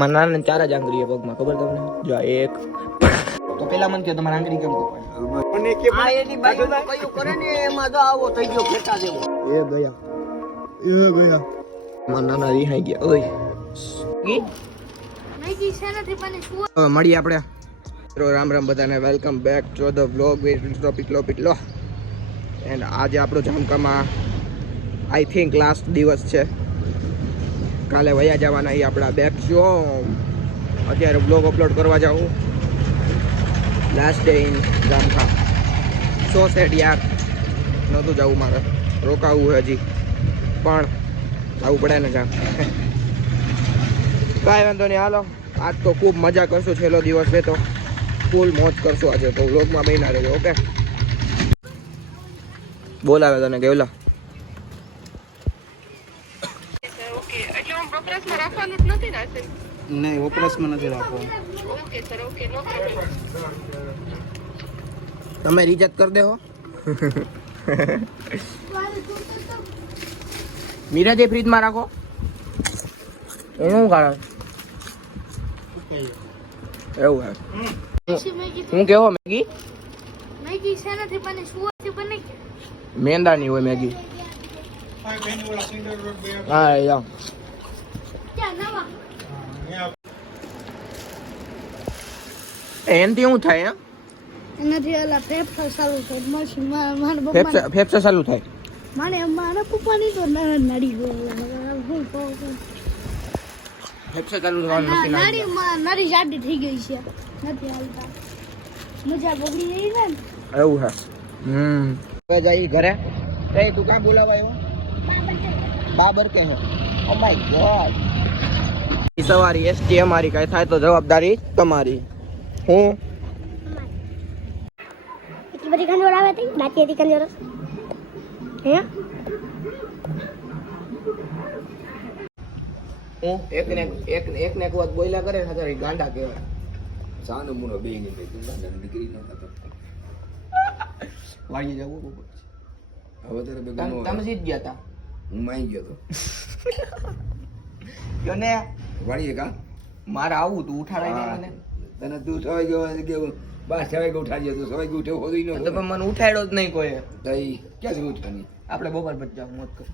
મારા નાના ચાર જ આંગળી છે પગમાં ખબર તમને? જો આ એક. તો પેલા મને કે તમારે આંગળી કેમ કપાય મને કે આ એની બાઈનું કયું કરે ને એમાં તો આવો થઈ ગયો ફેટા દેવો. એ ગયા એ ગયા મારા નાના રિહાઈ ગયા. ઓય. હવે મળીએ આપણે. મિત્રો રામ રામ બધાને. Welcome back to the vlog with topic topic law. And આજે આપણો જામકામાં આઈ થિંક લાસ્ટ દિવસ છે. કાલે વયા જવાના એ આપણા બેક શો અત્યારે બ્લોગ અપલોડ કરવા જાઉં. લાસ્ટ ડે ઇન ગામખા સો સેટ યાર. નહોતું જવું મારે. રોકાવું છે હજી. પણ જવું પડે ને જામ કાંઈ વાંધો નહીં, હાલો. આજ તો ખૂબ મજા કરશું છેલ્લો દિવસ છે તો. ફૂલ મોજ કરશું આજે તો. વ્લોગમાં બહીના રહેજો, ઓકે? બોલાવે તને કેવલા ઓકે એટલે હું વપરાશમાં રાખવાનું જ sim? નહીં વપરાશમાં નથી રાખવો okay sir okay no problem તમે રિચાર્જ કરી દેવો મીરાજે ફ્રીજમાં રાખો. એનું શું કારણ. એવું હે હું કેવો મેગી? મેગી છે નથી પણ શું હતી બને કે મેંદાની હોય મેગી. હા યા ક્યાં નવા એનથી શું થાય હે એનાથી ઓલા ફેફસા ચાલુ થાય. મારા ફેફસા ફેફસા ચાલુ થાય. મને મારા પપ્પાની તો નડી ગયો ફેફસા ચાલુ થવાનું આવી નડી નડી જાડી થઈ ગઈ છે. નથી હાલતા. મજા બગડી ગઈ છે ને? એવું હા. હમ. હવે જઈ ઘરે. એ તું કાં બોલાવા આવ્યો? બાબર કે હે? ઓ માય ગોડ સવારી એસટી અમારી કઈ થાય તો જવાબદારી તમારી. હું? એટલી બધી કંજોર આવે હતી બાકી હતી કંજોર હે? હું? એક ને એક એક ને એક વાત બોલ્યા કરે ને તારી ગાંડા કહેવાય. સાનો મુનો બે ને તું ગાંડા નીકળી નો થતો વાગી જવું બહુ હવે તારે બે તમે તમે સીધ ગયા તા? હું માઈ ગયો તો. ને? વાળીએ કા? મારે આવું તું ઉઠાડાય. મને. તને તું સવાઈ ગયો હોય કે બાર સવાઈ ગયો ઉઠાડી તું સવાઈ ગયો ઉઠ્યો હોતું તો પણ મને ઉઠાડ્યો જ નહીં કોઈ. તઈ ક્યાં સુધી ઉઠવાની? આપણે બપોર પછી જાવ મોત કર.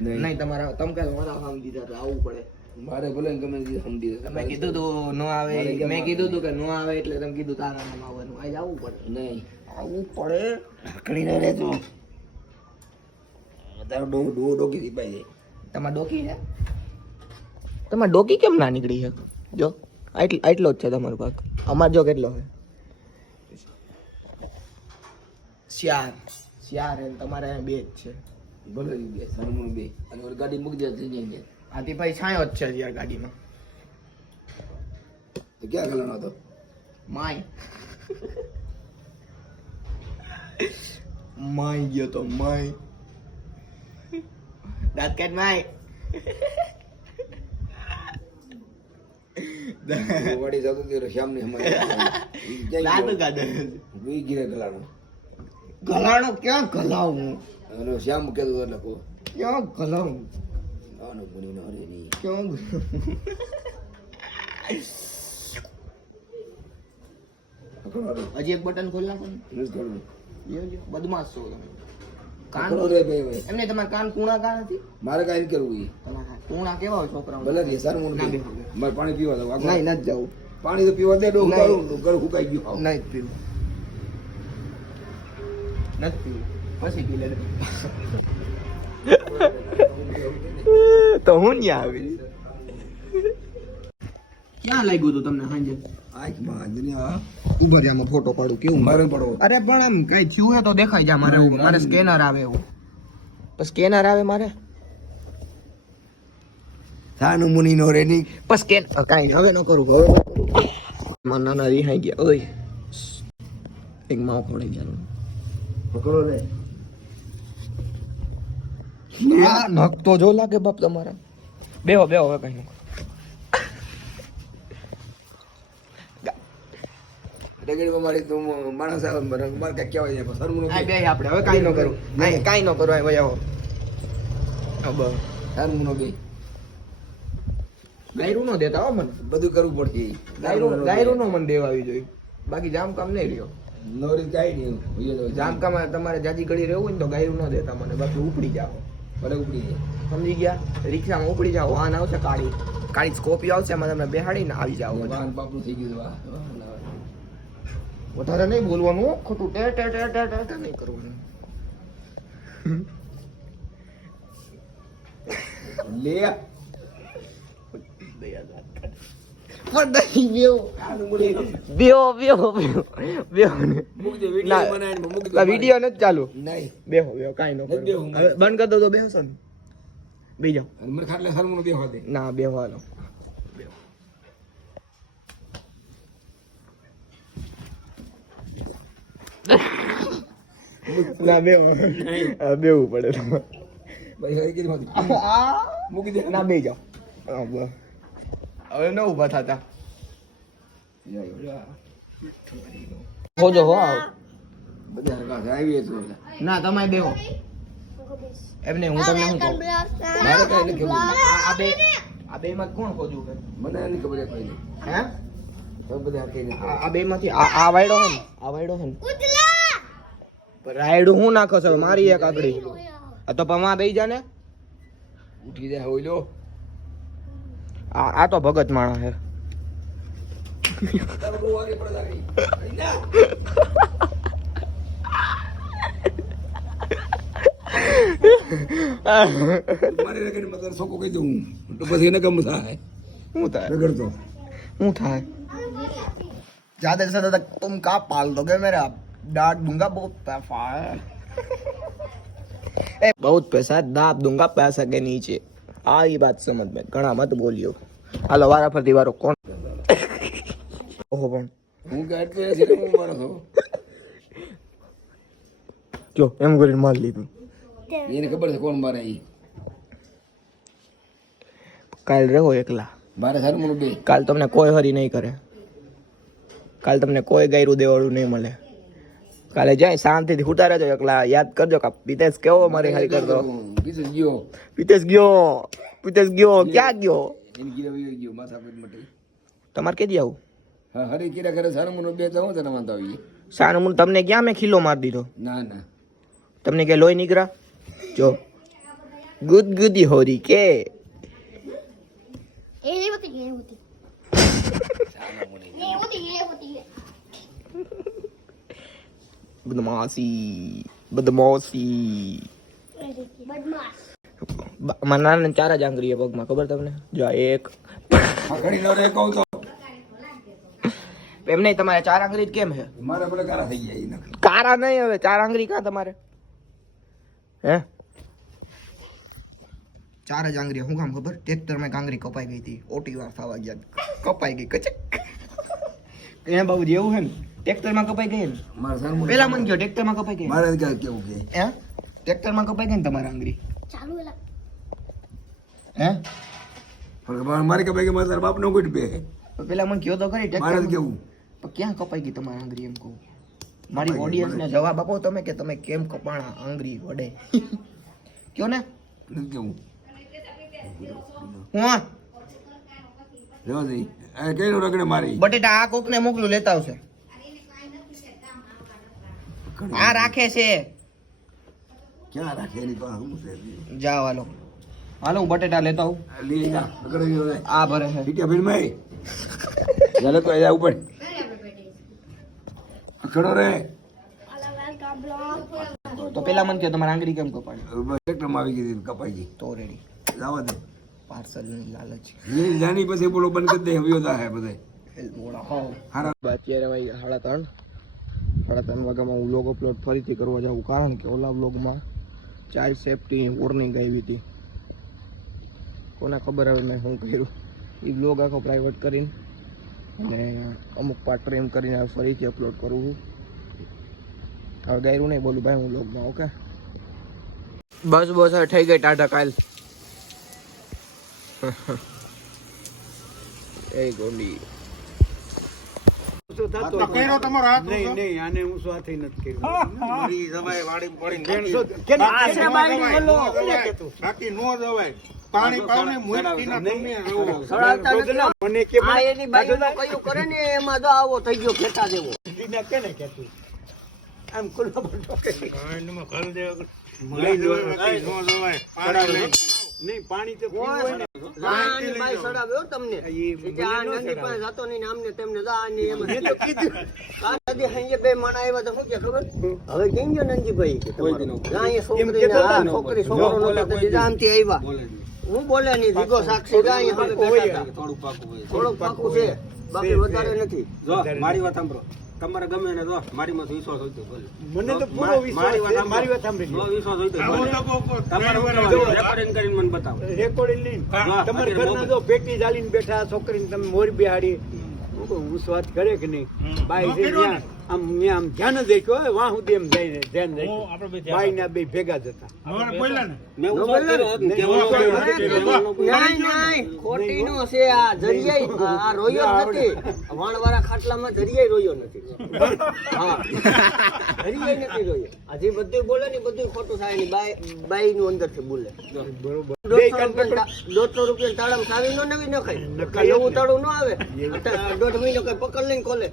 નહીં. નહીં તમારા તમે કે મારા કામ દીધા તો આવવું પડે. મારે ભલે ને ગમે સમજી. તમે કીધું તું નો આવે મેં કીધું તું કે નો આવે એટલે તમે કીધું તારા નામ આવવાનું. આજે આવવું પડે. નહીં. આવવું પડે. આકડી ના રહેતો તું તારો ડો ડો ડોકી દીપાઈ જાય તમારે ડોકી છે? તમારે ડોકી કેમ ના નીકળી છે? જો. આટલો આટલો જ છે તમારો ભાગ. અમાર જો કેટલો છે? શિયાર શિયાર એમ તમારે અહીંયા બે જ છે. ભલે બે સરમું બે. અને ઓલી ગાડી મૂકી દે થઈ બે આથી ભાઈ છાંયો જ છે યાર ગાડીમાં. તો ક્યાં ગલાનો હતો? માય. માય ગયો તો માય. દાંત કાઢ માય. વાડી જતો ત્યારે શ્યામ ને હમાય દાંત કાઢે વી ગીરે ગલાણો ગલાણો ક્યાં ગલાવું? અને શ્યામ કહેતો એટલે કો ક્યાં ગલાવું? નાનો મુની નો રે ની ક્યાં હજી એક બટન ખોલ નાખો. બદમાશ છો તમે. કાન રે ભાઈ ભાઈ. એમને તમારા કાન કુણા કાન નથી મારે કાંઈ કરવું તમારા કુણા કેવા હોય છોકરા ભલે રે સારું મને ના. મારે પાણી પીવા દો નહીં નથી જવું. પાણી તો પીવા દે ડોક નહીં. તારું ગળ ફૂકાઈ ગયું નહીં પીવું. નથી પીવું. પછી પી લે તો હું ન્યા આવી. ક્યાં લાગ્યું હતું તમને સાંજે ઊભા છે આમાં ફોટો પાડું કેવું મારે પડો. અરે પણ આમ કઈ થયું હે તો દેખાય જા મારે મારે સ્કેનર આવે એવું. સ્કેનર આવે મારે? સાનું મુની નો. રે પણ સ્કેન કાંઈ હવે ન કરું હવે નાના રિહાઈ ગયા. ઓય. એક માવ ખોડાઈ ગયા પકડો આ નખ તો જો લાગે બાપ તમારા. બેહો બેહો હવે કઈ રેગડીમાં મારી તું માણસ મારે મારે કહેવાય જાય. બે આપણે. હવે કાંઈ ન કરું. નહીં કાંઈ ન કરું. ભાઈ આવો હા બસ. સારું બે ગાયરું નો દેતા હો મને. બધું કરવું પડશે. ગાયરું ગાયરું નો મને દેવાવી જોઈએ બાકી જામ કામ નહીં રહ્યો. નોરી કાંઈ નહીં. જામ કામ તમારે જાજી ઘડી રહેવું હોય ને તો ગાયરું નો દેતા મને. બાકી ઉપડી જાઓ. ભલે ઉપડી જાય. સમજી ગયા? રિક્ષામાં ઉપડી જાઓ. વાહન આવશે કાળી. કાળી સ્કોપી આવશે એમાં તમે બેહાડીને આવી જાઓ. વાહન બાપનું થઈ ગયું. વધારે નહીં બોલવાનું ખોટું ટે ટે ટે ટે ટે ટે નહીં કરવાનું. લે. બેહો બેહો બેહો બેહો વીડિયો બનાવીને મૂક દે આ વીડિયો નથી ચાલુ. નહીં. બેહો બેહો કાઈ ન નથી બંધ કરી દો તો બેહો સર બે જાઓ. અને મને બેહવા દે. ના બેહો હાલો. ના હવે બેહવું પડે તમારે ના બે જાઓ. હવે ન ઊભા થતા હોજો હો બધા આવીએ તો ના તમે બેહો. એમને હું તમને શું કહું? મારે કાંઈ નથી કેવું. આ બે આ બે માં કોણ ખોજું મને નહીં ખબર કોઈ નહીં હે તમે બધા હરખાઈ નહીં આ આ બે માંથી આ આ વાયડો છે ને આ વાયડો છે ને. રાયડું હું નાખો છો? મારી એક આગળી. આ તો પમા બેઈ જા ને ઉઠી જાય હોય લો. આ આ તો ભગત માણસ છે. તારો બહુ વાગે પડે આગળ. અહીં ના. મારે રગડમાં તારો કહી દઉં. તો પછી એને ગમ થાય? શું થાય? રગડતો. શું થાય? ज्यादा से ज्यादा तुम कहा पाल दोगे मेरा। डांट दूंगा बहुत पैसा बहुत पैसा दाब दूंगा पैसा के नीचे। आई बात समझ में ઘણા મત બોલ્યો હાલો વારા ફરતી વારો કોણ ઓહો પણ હું ગાટ પે છે હું મારો છો જો એમ કરીને માર લીધું એને ખબર છે કોણ મારે ઈ કાલ રહો એકલા મારે સારું મોડું કાલ તમને કોઈ હરી નહીં કરે કાલ તમને કોઈ ગાયરું દેવાળું નહીં મળે. કાલે જાય શાંતિથી ઉતારે રહેજો. એકલા યાદ કરજો કે પિતેશ કેવો મારી હારી કરતો. ગયો પિતેશ ગયો. પિતેશ ગયો ક્યાં ગયો? તમારે કેદી આવું? હા હરી કીરા કરે સરમું બે તો હું તને વાંધો આવી સારમુન તમને ક્યાં મેં ખીલો મારી દીધો? ના ના. તમને કે લોહી નીકળ્યા? જો. ગુદ ગુદી હોરી કે. એ હોતી બદમાશી બદમાસી મારા નાના ચાર જ આંગળીએ પગમાં ખબર તમને જો એક હા ઘડી રે કહું તો એમ નહીં તમારે ચાર આંગળી જ કેમ છે કારા થઈ ગયા કારા નહીં હવે ચાર આંગળી કા તમારે હે ચાર જ આંગળી શું કામ ખબર ટ્રેક્ટરમાં આંગળી કપાઈ ગઈ હતી ઓટી વાર થવા ગયા કપાઈ ગઈ કચક એ બાબુ જેવું છે ને ટ્રેક્ટરમાં કપાઈ ગઈ ને પેલા મન ગયો ટ્રેક્ટરમાં કપાઈ ગઈ? મારે કેવું કે? હે? ટ્રેક્ટરમાં કપાઈ ગઈ ને તમારી આંગળી? ચાલુ એલા. હે? મારે- કપાઈ ગઈ મારા બાપનો ગુટ બે. પેલા મને કયો તો ખરી મારે ટ્રેક્ટર કેવું? પણ ક્યાં કપાઈ ગઈ તમારી આંગળી એમ કહું? મારી ઓડિયન્સ ને જવાબ આપો તમે કે તમે કેમ કપાણા આંગળી વડે? કયો ને? કેવું. હું એ કઈ રગડે મારી. બટેટા આ કોકને મોકલું લેતા આવશે. આ રાખે છે. ક્યાં રાખે એની પાસે? હું છે? જાઓ હાલો. હાલો હું બટેટા લેતા હું આ લઈ જા. રગડે આ ભરે છે. ટીટા ભીડમાં ચાલે તો આયા ઉપર. ખડો રે. તો પેલા મને કે તમારા આંગળી કેમ કપાડી? ટ્રેક્ટરમાં આવી ગઈ કપાઈ ગઈ. તો રેડી જવા દે. પાર્સલની લાલચ. લે જાની પછી બોલો બંધ કરી દે હવ્યો તા હે બધે અત્યારે ભાઈ સાડા ત્રણ. સાડા ત્રણ વાગ્યામાં હું લોગ અપલોડ ફરીથી કરવા જાઉં કારણ કે ઓલા બ્લોગમાં ચાઇલ્ડ સેફટી વોર્નિંગ આવી હતી. કોને ખબર હવે મેં શું કર્યું? એ બ્લોગ આખો પ્રાઇવેટ કરીને અને અમુક પાર્ટ ટ્રેમ કરીને ફરીથી અપલોડ કરું છું. હવે ગાયરું નહીં બોલું ભાઈ હું બ્લોગમાં ઓકે બસ બસ હવે થઈ ગઈ ટાટા કાલ. એ ગોંડી. આ કર્યો તમારો હાથ નહીં ઊંચો? નહીં આને હું સ્વાથી નથી કર્યું બાકી કેને નો જવાય. બાકી નો જવાય પાણી પાવને મુરકીના તમે રહો. સળાવતા નથી. મને કે આ એની બાઈનું કયું કરે ને એમાં આવો થઈ ગયો ખેતા જેવો દીના કેને કહેતું? આમ ખુલ્લો નહીં, પાણી તો પીવું હોય ને. આની બાઈ સડાવ્યો તમને. એ એ કે આ નંદી પાસે જતો નહીં આમને તેમને જા આની એમ જ. તો કીધું. આ નદી હાંજે બે માણા આવ્યા તો શું કે ખબર? હવે કેમ ગયો નંદીભાઈ કે તમારો? ના, અહીંયા એમ છોકરીને કહેતા આ હતા ને. છોકરી છોકરો નહોતો તો દીધા આવ્યા. હું બોલે નહીં સાક્ષી બેઠા. પાકું છે. બાકી વધારે નથી. જો મારી વાત સાંભળો. તમારે ગમે ને જો મારી માં વિશ્વાસ હોય તો મને તો પૂરો વિશ્વાસ છે મારી વાત સાંભળી લો. વિશ્વાસ હોય તો. તમારે રેકોર્ડિંગ કરીને મને બતાવો. રેકોર્ડિંગ લઈને તમારે ઘરના જો પેટી જાલીને બેઠા છોકરીને તમે મોર બિહાડી. હું સ્વાદ વિશ્વાસ કરે કે નહીં? હમ. આમ મેં આમ ધ્યાન જ રાખ્યો હોય વાહ સુધી એમ જઈને ધ્યાન રાખ્યું. ધ્યાન ના બે ભેગા જ હતા. નવરે બોલ્યા ને? મેં ન? વિશ્વાસ બોલે નહીં, કહેવાનો ન? બોલે. કોઈ નહીં, કહેવાનો કોઈ- નહીં નહીં ખોટીનો છે આ જરિયાઈ. આ રોયો નથી. વાણવાળા ખાટલામાં જરિયાઈ રોયો નથી. હા. જરિયાઈ નથી રોયો. આ જે બધું બોલે ને બધું ખોટું થાય ને બાઈ બાઈ નું અંદરથી બોલે. બરોબર. દોઢસો રૂપિયા તાળામાં ચાવી નો નવી નખાય નખાય એવું તાળું ન આવે. દોઢ મહિનો કઈ પકડ લઈને ખોલે.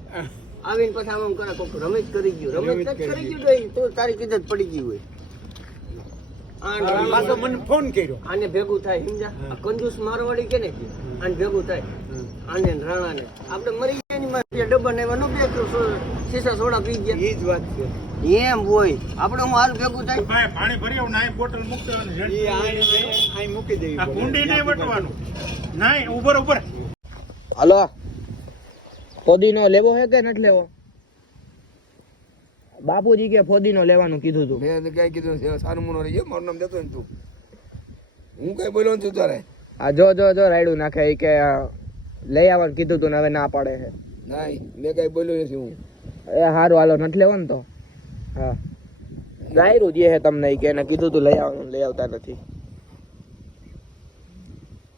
આવીને પછી આમ કરે કોક રમેશ કરી ગયું રમેશ કરી ગયું. તો તો તારી કીધે જ પડી ગયું હોય. પાછો મને ફોન કર્યો. આને ભેગું થાય સમજા આ કંજૂસ મારવાડી કે ને આને ભેગું થાય. આને રાણાને. આપણે મરી ગયા ની મારે ડબ્બા ને એવા ન બે સીસા સોડા પી ગયા. એ જ વાત છે. એમ હોય. આપણે હું હાલ ભેગું થાય? ભાઈ પાણી ભરી આવું ને બોટલ મૂકી એ છે. અહીં અહીં મૂકી દેવી કુંડી નહીં વટવાનું. નહીં ઉપર ઉપર હલો? ફોદીનો લેવો હે કે નથી લેવો? બાપુજી કે ફોદીનો લેવાનું કીધું તું. મેં કઈ કીધું સારું મનો રહી ગયો. મારું નામ દેતો ને તું. હું કઈ બોલ્યો છું તારે? આ જો જો જો રાયડું નાખે કે લઈ આવવાનું કીધું તું ને હવે ના પાડે છે ના મેં કઈ બોલ્યો નથી હું. એ હારું હાલો નથી લેવો ને તો? હા. રાયડું જે હે તમને કે એને કીધું તું લઈ આવવાનું લઈ આવતા નથી.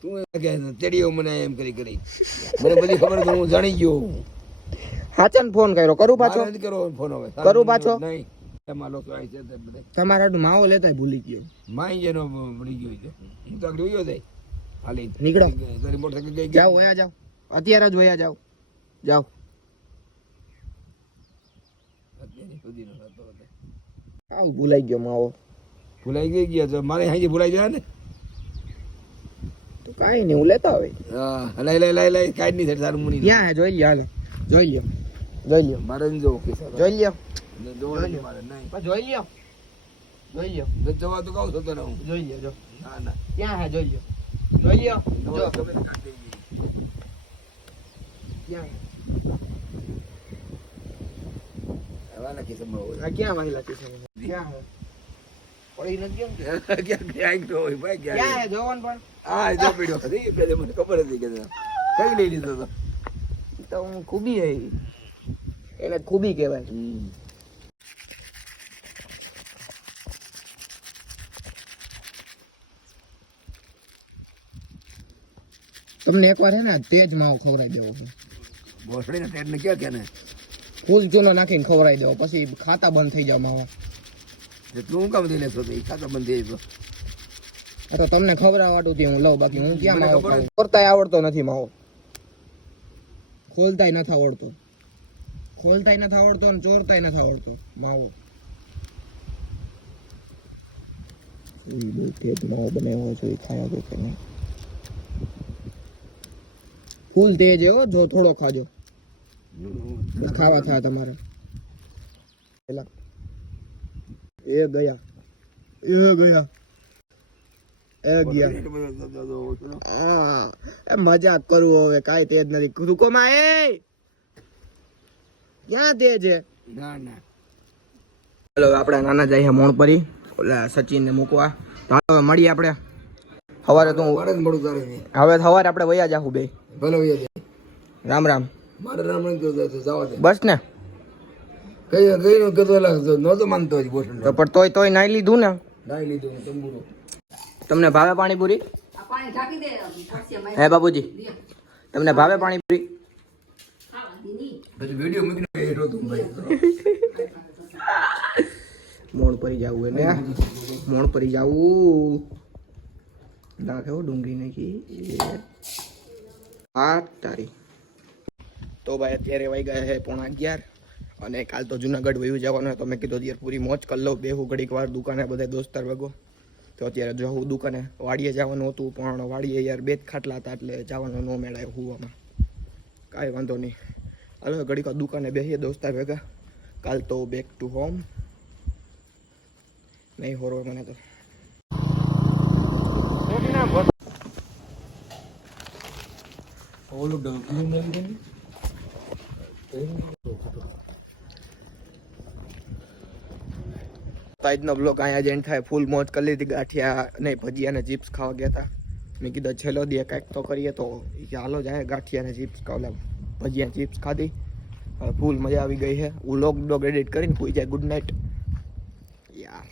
તું તેડીઓ મને એમ કરી કરી. મને બધી ખબર છે, હું જાણી ગયો હાચન ફોન કર્યો. કરું પાછો? કરો ફોન હવે. કરું પાછો? નહીં. તમારા માવો લેતાય ભૂલી ગયો. માઈ જેનો મળી ગયો છે. હું તો આગળ ગયો જાય. હાલી નીકળો. તારી મોટરસાઇકલ ગઈ જાઓ વયા જાઓ. અત્યારે જ વયા જાઓ. જાઓ. ભૂલાઈ ગયો માવો. ભૂલાઈ ગઈ ગયા મારે અહીં ભૂલાઈ જાય ને? કાંઈ નહીં હું લેતા આવે હા લઈ લઈ લઈ લઈ કાંઈ નહીં થાય તારું મુની ક્યાં હે જોઈ લ્યો હાલો જોઈ લ્યો જોઈ લ્યો મારે નહીં જોવું કિસ્સા તો. જોઈ લ્યો જોવું નથી મારે નહીં બસ જોઈ લ્યો જોઈ લ્યો નથી જવા તો કહું છું તને હું જોઈ લ્યો જો ના ના ક્યાં હે જોઈ લ્યો જોઈ લ્યો જો ગમે તે કાઢી દઈએ. ક્યાં હે? હવાના કિસ્સામાં હોય. આ ક્યાં વાગેલા છે ક્યાં હે નથી ગયો ને? ક્યાંક તો હોય ભાઈ ક્યાં ક્યાં જોવાનું પણ? હા જો પીડ્યો હતી. પેલે મને ખબર હતી કે કઈ લઈ લીધો તો તો હું ખૂબી હે એને ખૂબી કહેવાય. તમને એકવાર હે ને તેજ માવો ખવડાવી દેવો છે. ભોસડીના ટેટને ક્યાં કે ને ફૂલ ચૂનો નાખીને ખવડાવી દેવો પછી ખાતા બંધ થઈ જાવ માવા. જે હું કામ દઈ લેશો એ ખાતા બંધ થઈ આ તો તમને ખવડાવવાટું હું લઉં બાકી હું ક્યાં માવો ખાઉં આવડતો નથી માવો. ખોલતાય નથી આવડતો. ખોલતાય નથી આવડતો અને ચોરતાય નથી આવડતો માવો. ફૂલ તેજ માવો બનાવ્યો છે એ ખાયા તો કે નહીં. ફૂલ તેજ હે હો જો થોડો ખાજો. ખાવા થયા તમારે. પેલા એ ગયા. એ ગયા. એ ગયા. એટલો બધો તો- તો- તો- તો- આ, એ મજાક કરું હવે કઈ તેજ નથી. રૂકોમાં એ ક્યાં છે? ના ના. ચાલો નાના જાય મોણ પરી. ઓલા સચિન ને મૂકવા. તો હવે મળીએ આપણે. સવારે તો હવે સવારે આપણે વયા જાહું બે. ભલે. રામ રામ. મારે રામ તો બસ ને. કઈ કઈ નું કહેતો એટલે નહોતો માનતો જ ભોસડી તો પણ તોય તોય નાઈ લીધું ને? નાઈ લીધું તંબુરો તમને ભાવે પાણીપુરી હે બાબુજી તમને ભાવે પાણીપુરી પછી વીડિયો મૂકીને એ રોતું ભાઈ. મોણ પરી જાવું એને મોણ પરી જાવું. ના હો ડુંગળી નાખી. આ તારી તો ભાઈ અત્યારે વાઈ ગયા છે પોણા અગિયાર. અને કાલ તો જુનાગઢ વયું જવાનું તો મેં કીધું અત્યારે પૂરી મોજ કરી લઉં. બેહું ઘડીક વાર દુકાને બધા દોસ્તાર ભેગો. તો અત્યારે જો હું દુકાને વાડીએ જવાનું હતું, પણ વાડીએ યાર બે જ ખાટલા હતા એટલે જવાનું ન મેળાય હુવામાં કાંઈ વાંધો નહીં. હાલો, ઘડીક દુકાને બેસીએ દોસ્તાર ભેગા. કાલ તો બેક ટુ હોમ નહીં હોરો મને તો. ઓલું ડબલું નહીં તો આજનો બ્લોગ અહીંયા જ એન્ડ થાય. ફૂલ મોજ કરી લીધી. ગાંઠિયા નહીં ભજીયા ને ચિપ્સ ખાવા ગયા હતા મેં કીધું છેલ્લો દે કાંઈક તો કરીએ તો ચાલો જાય ગાંઠિયા ને ચિપ્સ ખાવા. ભજીયા ચિપ્સ ખાધી. હવે ફૂલ મજા આવી ગઈ છે. હું લોક ડોગ એડિટ કરીને પૂઈ જાય. ગુડ નાઇટ યાર